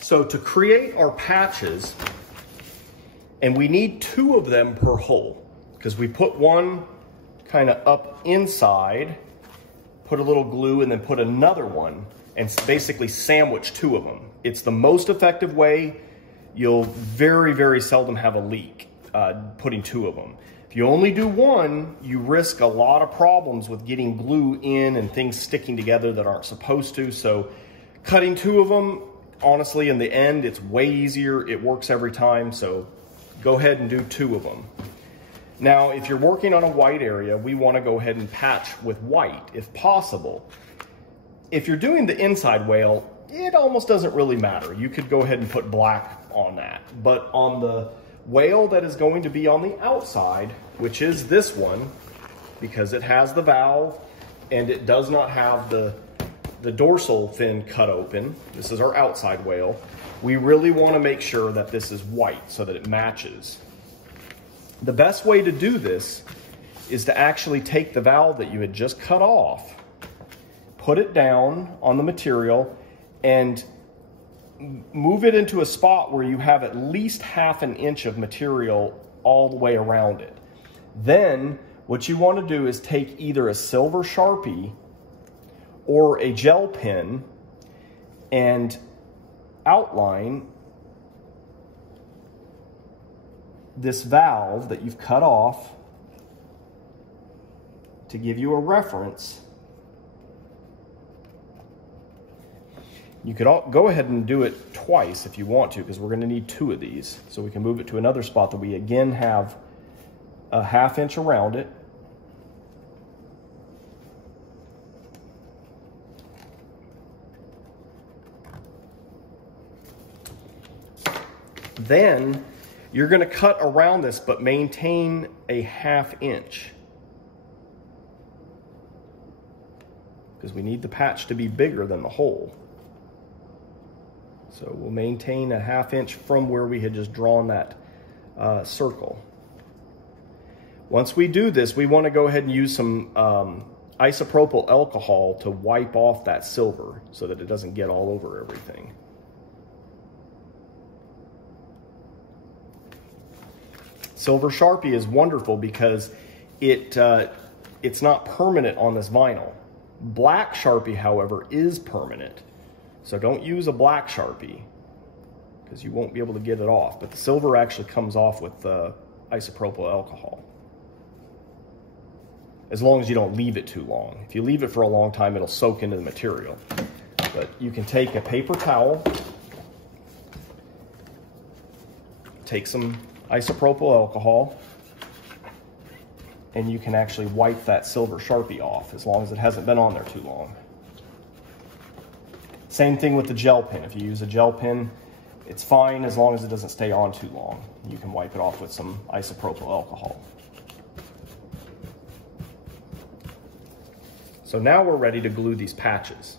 So to create our patches, and we need 2 of them per hole, because we put one kind of up inside, put a little glue, and then put another one, and basically sandwich 2 of them. It's the most effective way. You'll very, very seldom have a leak putting 2 of them. If you only do one, you risk a lot of problems with getting glue in and things sticking together that aren't supposed to. So cutting 2 of them, honestly, in the end, it's way easier. It works every time. So go ahead and do 2 of them. Now, if you're working on a white area, we want to go ahead and patch with white if possible. If you're doing the inside whale, it almost doesn't really matter. You could go ahead and put black on that. But on the whale that is going to be on the outside, which is this one, because it has the valve and it does not have the dorsal fin cut open, this is our outside whale, we really want to make sure that this is white so that it matches. The best way to do this is to actually take the valve that you had just cut off, put it down on the material, and move it into a spot where you have at least 1/2 inch of material all the way around it. Then what you want to do is take either a silver Sharpie or a gel pen and outline this valve that you've cut off to give you a reference. You could go ahead and do it twice if you want to, because we're going to need 2 of these. So we can move it to another spot that we again have a 1/2 inch around it. Then you're going to cut around this, but maintain a 1/2 inch. Because we need the patch to be bigger than the hole. So we'll maintain a 1/2 inch from where we had just drawn that circle. Once we do this, we want to go ahead and use some isopropyl alcohol to wipe off that silver so that it doesn't get all over everything. Silver Sharpie is wonderful because it's not permanent on this vinyl. Black Sharpie, however, is permanent. So don't use a black Sharpie because you won't be able to get it off. But the silver actually comes off with isopropyl alcohol, as long as you don't leave it too long. If you leave it for a long time, it'll soak into the material. But you can take a paper towel, take some isopropyl alcohol, and you can actually wipe that silver Sharpie off as long as it hasn't been on there too long. Same thing with the gel pen. If you use a gel pen, it's fine as long as it doesn't stay on too long. You can wipe it off with some isopropyl alcohol. So now we're ready to glue these patches.